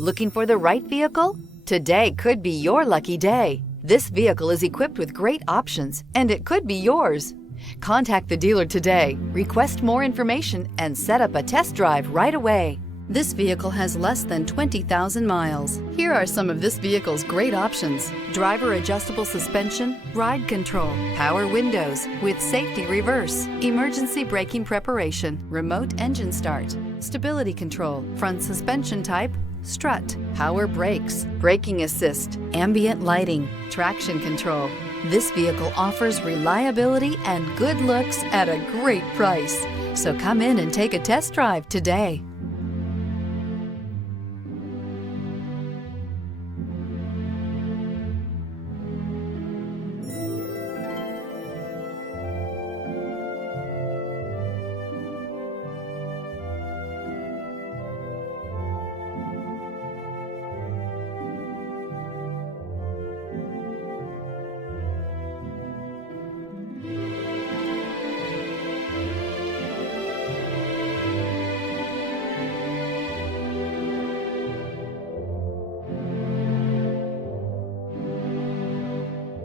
Looking for the right vehicle? Today could be your lucky day. This vehicle is equipped with great options, and it could be yours. Contact the dealer today, request more information, and set up a test drive right away. This vehicle has less than 20,000 miles. Here are some of this vehicle's great options: driver adjustable suspension, ride control, power windows with safety reverse, emergency braking preparation, remote engine start, stability control, front suspension type, strut, power brakes, braking assist, ambient lighting, traction control. This vehicle offers reliability and good looks at a great price. So come in and take a test drive today.